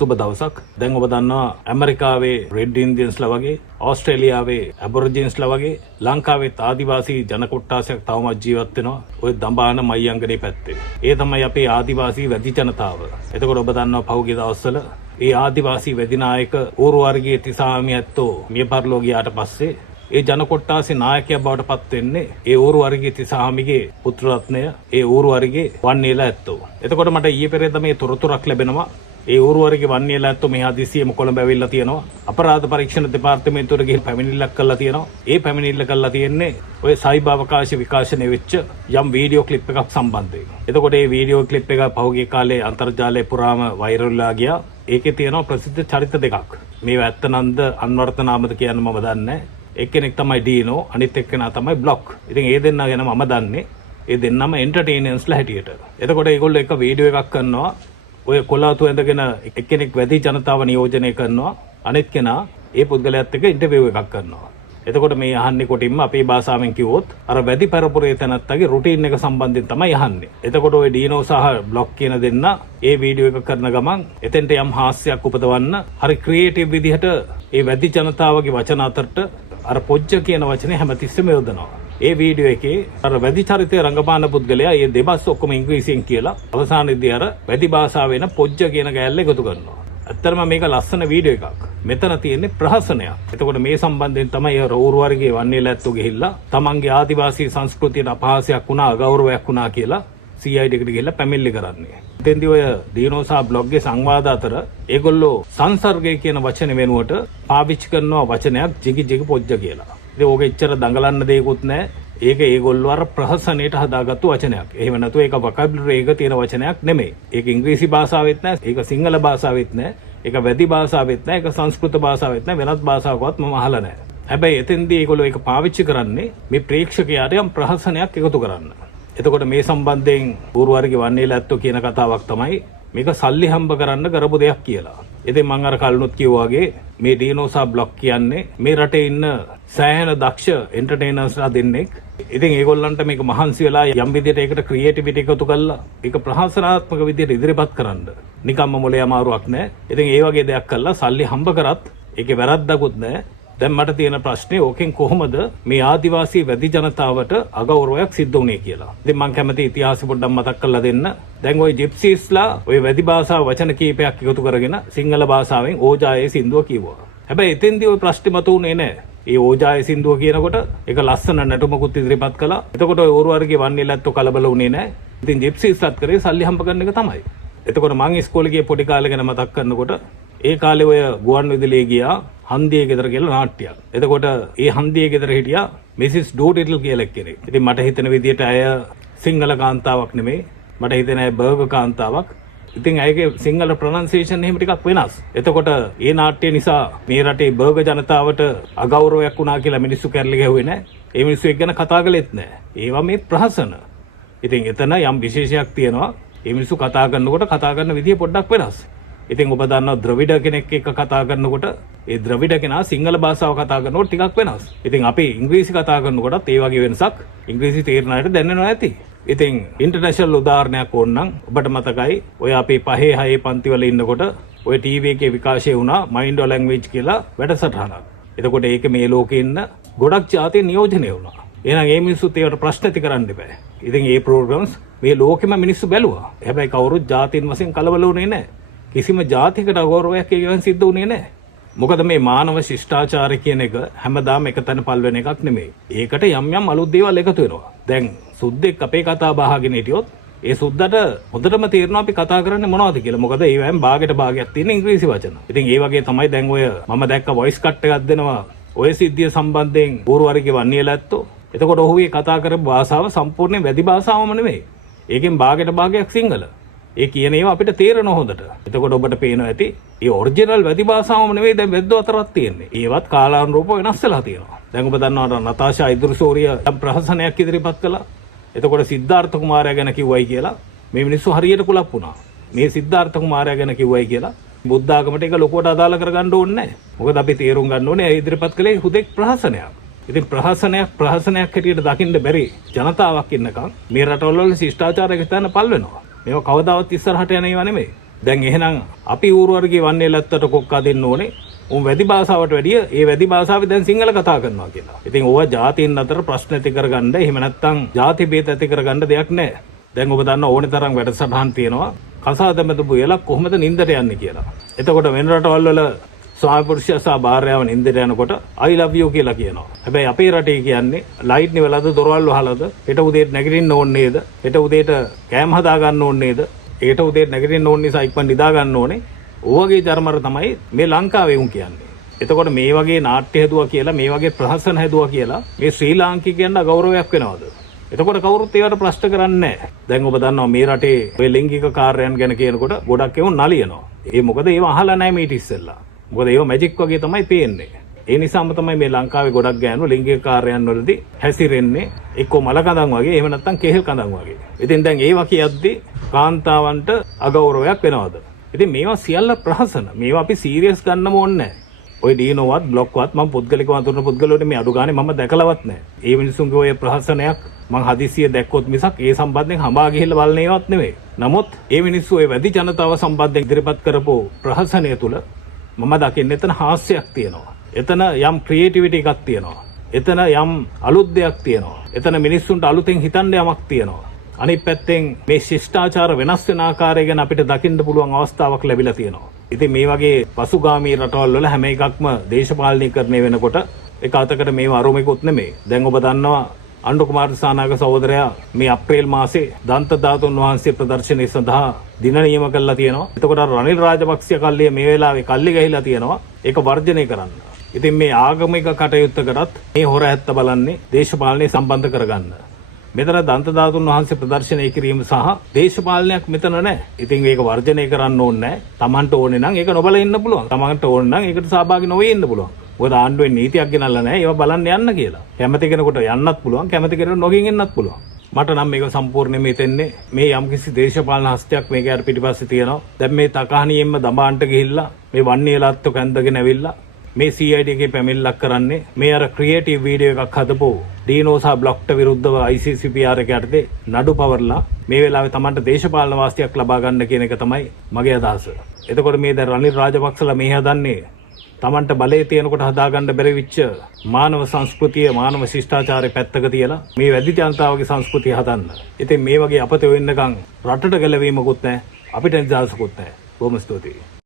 සුබ දවසක්. දැන් ඔබ දන්නවා ඇමරිකාවේ රෙඩ් ඉන්දියන්ස්ලා වගේ, ඕස්ට්‍රේලියාවේ ඇබොරිජින්ස්ලා වගේ ලංකාවේ ආදිවාසී ජන කොට්ටාසයක් තවමත් ජීවත් වෙනවා ඔය දඹාන මයංගනේ පැත්තේ. ඒ තමයි අපේ ආදිවාසී වැඩි ජනතාව. එතකොට ඔබ දන්නවා පහුගිය දවස්වල ඒ ආදිවාසී වැඩි නායක ඌරු වර්ගයේ තිසාමි ඇත්තෝ මිය පරලෝ ගියාට පස්සේ ඒ ජන කොට්ටාසේ නායකයා බවට පත් වෙන්නේ ඒ ඌරු වර්ගයේ තිසාමිගේ පුත්‍ර රත්නය ඒ ඌරු වර්ගයේ වන්නේලා ඇත්තෝ. එතකොට මට ඊයේ පෙරේද මේ තොරතුරක් ලැබෙනවා. ඒ ඌරු වර්ගයේ වන්නේලා ඇත්තෝ මේ හදිසියෙම කොළඹ ඇවිල්ලා තියෙනවා. අපරාධ පරීක්ෂණ දෙපාර්තමේන්තුවට ගිහින් පැමිණිල්ලක් කළා තියෙනවා. ඒ පැමිණිල්ල කළා තියෙන්නේ ඔය සයිබර් අවකාශ විකාශනය වෙච්ච යම් වීඩියෝ ක්ලිප් එකක් සම්බන්ධයෙන්. එතකොට මේ වීඩියෝ ක්ලිප් එක පහුගිය කාලේ අන්තර්ජාලය පුරාම වෛරල් වෙලා ගියා. ඒකේ තියෙනවා ප්‍රසිද්ධ චරිත දෙකක්. මේවා ඇත්ත නන්ද අන්වර්ථ නාමද කියන්න මම දන්නේ නැහැ. එක්කෙනෙක් තමයි ඩීනෝ, අනිත් එක්කෙනා තමයි බ්ලොක්. ඉතින් ඒ දෙන්නා ගැන මම දන්නේ. ඒ දෙන්නම එන්ටර්ටේනර්ස්ලා හැටියට. එතකොට ඒගොල්ලෝ එක වීඩියෝ එකක් කරනවා. ඔය කොලාතු ඇඳගෙන එක්කෙනෙක් වැඩි ජනතාව නියෝජනය කරනවා. අනිත් කෙනා ඒ පුද්ගලයාත් එක්ක ඉන්ටර්විව් එකක් කරනවා. එතකොට මේ අහන්නේ කොටින්ම අපේ භාෂාවෙන් කිව්වොත් අර වැඩි පරපුරේ තැනත්තගේ රුටීන් එක සම්බන්ධයෙන් තමයි අහන්නේ. එතකොට ඔය ඩීනෝ සහ බ්ලොක් කියන දෙන්න ඒ වීඩියෝ එක කරන ගමන් එතෙන්ට යම් හාස්‍යයක් උපදවන්න හරි ක්‍රියේටිව් විදිහට ඒ වැඩි ජනතාවගේ වචන අතරට අර පොජ්ජ කියන වචනේ හැමතිස්සෙම යොදනවා. ඒ වීඩියෝ එකේ අර වැඩි චරිතය රංගපාන පුද්ගලයා මේ දෙබස් ඔක්කොම ඉංග්‍රීසියෙන් කියලා අවසානයේදී අර වැඩි භාෂාව වෙන පොජ්ජ කියන ගෑල්ල එකතු කරනවා. ඇත්තටම මේක ලස්සන වීඩියෝ එකක්. මෙතන තියෙන්නේ ප්‍රහසනයක්. එතකොට මේ සම්බන්ධයෙන් තමයි ඌරු වර්ගයේ වන්නේලා ඇත්තෝ ගිහිල්ලා තමන්ගේ ආදිවාසී සංස්කෘතියට අපහාසයක් වුණා, අගෞරවයක් වුණා කියලා CID එකට ගිහිල්ලා පැමිණිලි කරන්නේ. එතෙන්දී ඔය ඩීනෝ සහ බ්ලොග්ගේ සංවාද අතර ඒගොල්ලෝ සංසර්ගය කියන වචනේ වෙනුවට පාවිච්චි කරනවා වචනයක් ජිගි ජිගි පොජ්ජ කියලා. ඉතින් ඕක එච්චර දඟලන්න දෙයක්වත් නැහැ. ඒක ඒගොල්ලෝ අර ප්‍රහසනයට හදාගත්තු වචනයක්. එහෙම නැතුව ඒක වොකැබුලරි එක තියෙන වචනයක් නෙමෙයි. ඒක ඉංග්‍රීසි භාෂාවෙත් නැහැ, ඒක සිංහල භාෂාවෙත් නැහැ, ඒක වැඩි භාෂාවෙත් නැහැ, ඒක සංස්කෘත භාෂාවෙත් නැහැ, වෙනත් භාෂාවකවත් මම අහලා නැහැ. හැබැයි එතෙන්දී ඒගොල්ලෝ ඒක පාවිච්චි කරන්නේ මේ ප්‍රේක්ෂකයාට යම් ප්‍රහසනයක් එකතු කරන්න. එතකොට මේ සම්බන්ධයෙන් ඌරු වර්ගයේ වන්නේලා ඇත්තෝ කියන කතාවක් තමයි මේක සල්ලි හම්බ කරන්න කරපු දෙයක් කියලා. ඉතින් මම අර කලිනුත් කිව්වා වගේ මේ ඩීනෝ සහ බ්ලොක් කියන්නේ මේ රටේ ඉන්න සෑහෙන දක්ෂ එන්ටර්ටේනර්ස්ලා දෙන්නෙක්. ඉතින් ඒගොල්ලන්ට මේක මහන්සි වෙලා යම් විදිහට ඒකට ක්‍රියේටිවිටි එකතු කරලා ඒක ප්‍රහසනාත්මක විදිහට ඉදිරිපත් කරන්න නිකම්ම මොලේ අමාරුවක් නැහැ. ඉතින් ඒ වගේ දෙයක් කළා සල්ලි හම්බ කරත් ඒකේ වැරද්දකුත් නැහැ. දැන් මට තියෙන ප්‍රශ්නේ ඕකෙන් කොහොමද මේ ආදිවාසී වැඩි ජනතාවට අගෞරවයක් සිද්ධ වුනේ කියලා. ඉතින් මම කැමති ඉතිහාසෙ පොඩ්ඩක් මතක් කරලා දෙන්න. දැන් ওই ජිප්සීස්ලා ওই වැඩි භාෂාව වචන කීපයක් එකතු කරගෙන සිංහල භාෂාවෙන් ඕජායේ සින්දුව කිව්වා. හැබැයි එතෙන්දී ওই ප්‍රශ්නේ මතුවුනේ නැහැ. ඒ ඕජායේ සින්දුව කියනකොට ඒක ලස්සන නටුමකුත් ඉදිරිපත් කළා. එතකොට ওই ඌරු වර්ගයේ වන්නේලැත්තෝ කලබල වුණේ නැහැ. ඉතින් ජිප්සීස්ලාත් කරේ සල්ලි හම්බ කරන එක තමයි. එතකොට මම ඉස්කෝලේ ගිය පොඩි කාලේ ගැන මතක් කරනකොට ඒ කාලේ ඔය ගුවන් විදුලියේ ගියා හන්දියේ ගෙදර කියලා නාට්‍යයක්. එතකොට ඒ හන්දියේ ගෙදර හිටියා මිසිස් ඩෝටිටල් කියලා කෙනෙක්. ඉතින් මට හිතෙන විදිහට අය සිංහල කාන්තාවක් නෙමෙයි. මට හිතෙන අය බර්ගර් කාන්තාවක්. ඉතින් අයගේ සිංහල ප්‍රොනන්සියේෂන් එහෙම ටිකක් වෙනස්. එතකොට ඒ නාට්‍ය නිසා මේ රටේ බර්ගර් ජනතාවට අගෞරවයක් වුණා කියලා මිනිස්සු කැරලි ගැහුවේ නැහැ. ඒ මිනිස්සු එක්ක ගැන කතා කළෙත් නැහැ. ඒවා මේ ප්‍රහසන. ඉතින් එතන යම් විශේෂයක් තියෙනවා. ඒ මිනිස්සු කතා කරනකොට කතා කරන විදිය පොඩ්ඩක් වෙනස්. ඉතින් ඔබ දන්නවා ද්‍රවිඩ කෙනෙක් එක්ක කතා කරනකොට ඒ ද්‍රවිඩ කෙනා සිංහල භාෂාව කතා කරනකොට ටිකක් වෙනස්. ඉතින් අපි ඉංග්‍රීසි කතා කරනකොටත් ඒ වගේ වෙනසක් ඉංග්‍රීසි තේරෙන අයට දැනෙනවා ඇති. ඉතින් ඉන්ටර්නැෂනල් උදාහරණයක් ඕනනම් ඔබට මතකයි ඔය අපේ 5 6 පන්ති වල ඉන්නකොට ඔය ටීවී එකේ විකාශය වුණා මයින්ඩෝ ලැන්ග්වේජ් කියලා වැඩසටහනක්. එතකොට ඒක මේ ලෝකේ ඉන්න ගොඩක් ජාති නියෝජනය වුණා. එහෙනම් මේ මිනිස්සුත් ඒවට ප්‍රශ්න ඇති කරන්න බෑ. ඉතින් මේ ප්‍රෝග්‍රෑම්ස් මේ ලෝකෙම මිනිස්සු බැලුවා. හැබැයි කවුරුත් ජාතීන් වශයෙන් කලබල වුණේ නැහැ. කිසිම ජාතිකට අගෞරවයක් ඒකෙන් සිද්ධ වුණේ නැහැ. මොකද මේ මානව ශිෂ්ටාචාරය කියන එක හැමදාම එකතැන පල් වෙන එකක් නෙමෙයි. ඒකට යම් යම් අලුත් දේවල් එකතු වෙනවා. දැන් සුද්දෙක් අපේ කතා බහගෙන හිටියොත් ඒ සුද්දට හොඳටම තේරෙනවා අපි කතා කරන්නේ මොනවද කියලා. මොකද ඒවෙන් භාගයට භාගයක් තියෙන ඉංග්‍රීසි වචන. ඉතින් ඒ වගේ තමයි දැන් ඔය මම දැක්ක වොයිස් කට් එකක් දෙනවා ඔය සිද්ධිය සම්බන්ධයෙන් ඌරු වර්ගයේ වන්නේලා ඇත්තෝ. එතකොට ඔහුගේ කතා කරපු භාෂාව සම්පූර්ණයෙන් වැඩි භාෂාවම නෙමෙයි. ඒකෙන් භාගයට භාගයක් සිංහල. ඒ කියන ඒවා අපිට තේරෙනවා හොඳට. එතකොට ඔබට පේනවා ඇති ඒ ඔරිජිනල් වැඩි භාෂාවම නෙවෙයි දැන් වෙද්දෝ අතරක් තියෙන්නේ. ඒවත් කාලානුරූපව වෙනස් වෙලා තියෙනවා. දැන් ඔබ දන්නවා නතාෂා ඉදිරිසෝරිය ප්‍රහසනයක් ඉදිරිපත් කළා. එතකොට සිද්ධාර්ථ කුමාරයා ගැන කිව්වයි කියලා මේ මිනිස්සු හරියට කුලප් වුණා. මේ සිද්ධාර්ථ කුමාරයා ගැන කිව්වයි කියලා බුද්ධ ආගමට ඒක ලොකුවට අදාළ කරගන්න ඕනේ නැහැ. මොකද අපි තේරුම් ගන්න ඕනේ ඒ ඉදිරිපත් කළේ හුදෙක් ප්‍රහසනයක්. ඉතින් ප්‍රහසනයක් හැටියට දකින්න බැරි ජනතාවක් ඉන්නකම් මේ රටවල ශිෂ්ටාචාරයක තැන පල් වෙනවා. මේක කවදාවත් ඉස්සරහට යන ඒවා නෙමෙයි. දැන් එහෙනම් අපි ඌරු වර්ගයේ වන්නේ ලැත්තට කොක්කා දෙන්න ඕනේ. උන් වැඩි භාෂාවට වැඩිය ඒ වැඩි භාෂාවේ දැන් සිංහල කතා කරනවා කියලා. ඉතින් ඕවා ජාතීන් අතර ප්‍රශ්න ඇති කරගන්න එහෙම නැත්නම් ජාති භේද ඇති කරගන්න දෙයක් නැහැ. දැන් ඔබ දන්න ඕනේ තරම් වැඩසටහන් තියෙනවා. කසාදමෙද බුයලා කොහොමද නින්දට යන්නේ කියලා. එතකොට වෙන රටවල් වල ස්වාමි පුරුෂයා සහ භාර්යාව නින්දට යනකොට I love you කියලා කියනවා. හැබැයි අපේ රටේ කියන්නේ ලයිට් නිවලද දොරවල් වහලද හෙට උදේට නැගිටින්න ඕනේ නේද? හෙට උදේට කෑම හදා ගන්න ඕනේ නේද? හෙට උදේට නැගිටින්න ඕනේ නිසා ඉක්මන් නිදා ගන්න ඕනේ. ඕවගේ ජර්මර තමයි මේ ලංකාවේ උන් කියන්නේ. එතකොට මේ වගේ නාට්‍ය හැදුවා කියලා මේ වගේ ප්‍රහසන හැදුවා කියලා මේ ශ්‍රී ලාංකිකයන්ට ගෞරවයක් වෙනවද? එතකොට කවුරුත් ඒවට ප්‍රශ්න කරන්නේ නැහැ. දැන් ඔබ දන්නවා මේ රටේ ඔය ලිංගික කාර්යයන් ගැන කියනකොට ගොඩක් ඒවා නලියනවා. ඒ මොකද ඒව අහලා නැහැ මීට ඉස්සෙල්ලා. මොකද ඒව මැජික් වගේ තමයි පේන්නේ. ඒ නිසාම තමයි මේ ලංකාවේ ගොඩක් ගෑනු ලිංගික කාර්යයන් වලදී හැසිරෙන්නේ එක්කෝ මල කඳන් වගේ එහෙම නැත්නම් කෙහෙල් කඳන් වගේ. ඉතින් දැන් ඒවා කියද්දි කාන්තාවන්ට අගෞරවයක් වෙනවද? ඉතින් මේවා සියල්ල ප්‍රහසන. මේවා අපි සීරියස් ගන්නම ඕනේ නැහැ. ඔය ඩීනෝවත් බ්ලොක්වත් මම පුද්ගලිකව අඳුරන පුද්ගලවලට මේ අඩු ගානේ මම දැකලවත් නැහැ. ඒ මිනිසුන්ගේ ඔය ප්‍රහසනයක් මං හදිසිය දැක්කොත් මිසක් ඒ සම්බන්ධයෙන් හඹා ගිහිල්ලා බලන ඒවාත් නෙවෙයි. නමුත් ඒ මිනිස්සු ඔය වැඩි ජනතාව සම්බන්ධයෙන් ඉදිරිපත් කරපු ප්‍රහසනය තුල මම දකින්නේ එතන හාස්‍යයක් තියෙනවා. එතන යම් ක්‍රියේටිවිටි එකක් තියෙනවා. එතන යම් අලුත් දෙයක් තියෙනවා. එතන මිනිස්සුන්ට අලුතෙන් හිතන්න යමක් තියෙනවා. අනිත් පැත්තෙන් මේ ශිෂ්ටාචාර වෙනස් වෙන ආකාරය ගැන අපිට දකින්න පුළුවන් අවස්ථාවක් ලැබිලා තියෙනවා. ඉතින් මේ වගේ පසුගාමී රටවල් වල හැම එකක්ම දේශපාලනීකරණය වෙනකොට එක අතකට මේව අරුමෙකුත් නෙමෙයි. දැන් ඔබ දන්නවා අණ්ඩු කුමාර දිසානායක සහෝදරයා මේ අප්‍රේල් මාසේ දන්ත ධාතුන් වහන්සේ ප්‍රදර්ශනය සඳහා දින නියම කළා තියෙනවා. එතකොට රනිල් රාජපක්ෂ කල්ලිය මේ වෙලාවේ කල්ලි ගහිලා තියෙනවා. ඒක වර්ජනය කරන්න. ඉතින් මේ ආගමික කටයුත්ත කරත් මේ හොර ඇත්ත බලන්නේ දේශපාලනය සම්බන්ධ කරගන්න. මෙතන දන්ත ධාතුන් වහන්සේ ප්‍රදර්ශනය කිරීම සහ දේශපාලනයක් මෙතන නැහැ. ඉතින් මේක වර්ජනය කරන්න ඕනේ නැහැ. Tamanට ඕනේ නම් ඒක නොබල ඉන්න පුළුවන්. Tamanට ඕනේ නම් ඒකට සහභාගී නොවී ඉන්න පුළුවන්. මොකද ආණ්ඩුවේ නීතියක් ගෙනල්ලා නැහැ. ඒවා බලන්න යන්න කියලා. කැමති කෙනෙකුට යන්නත් පුළුවන්. කැමති කෙනෙකුට නොගින් එන්නත් පුළුවන්. මට නම් මේක සම්පූර්ණයෙන්ම හිතෙන්නේ මේ යම්කිසි දේශපාලන හස්තයක් මේකේ අර පිටිපස්සේ තියෙනවා. දැන් මේ තකහණියෙන්ම දඹාන්ට ගිහිල්ලා මේ වන්නේලත්තු කැන්දගෙන ඇවිල්ලා මේ CID එකේ පැමිණිල්ලක් කරන්නේ මේ අර ක්‍රියේටිව් වීඩියෝ එකක් හදපු ඩීනෝ සහ බ්ලොක්ට විරුද්ධව ICCPR එක යටතේ නඩු පවර්ලා මේ වෙලාවේ Tamanට දේශපාලන වාසියක් ලබා ගන්න කියන එක තමයි මගේ අදහස. එතකොට මේ දැන් රනිල් රාජපක්ෂලා මේ හදන්නේ Tamanට බලයේ තියෙනකොට හදාගන්න බැරි වෙච්ච මානව සංස්කෘතිය මානව ශිෂ්ටාචාරය පැත්තක තියලා මේ වැඩි ජනතාවගේ සංස්කෘතිය හදන්න. ඉතින් මේ වගේ අපතේ වෙන්නකම් රටට ගැලවීමකුත් නැහැ අපිට නිදහසකුත් නැහැ. බොහොම ස්තුතියි.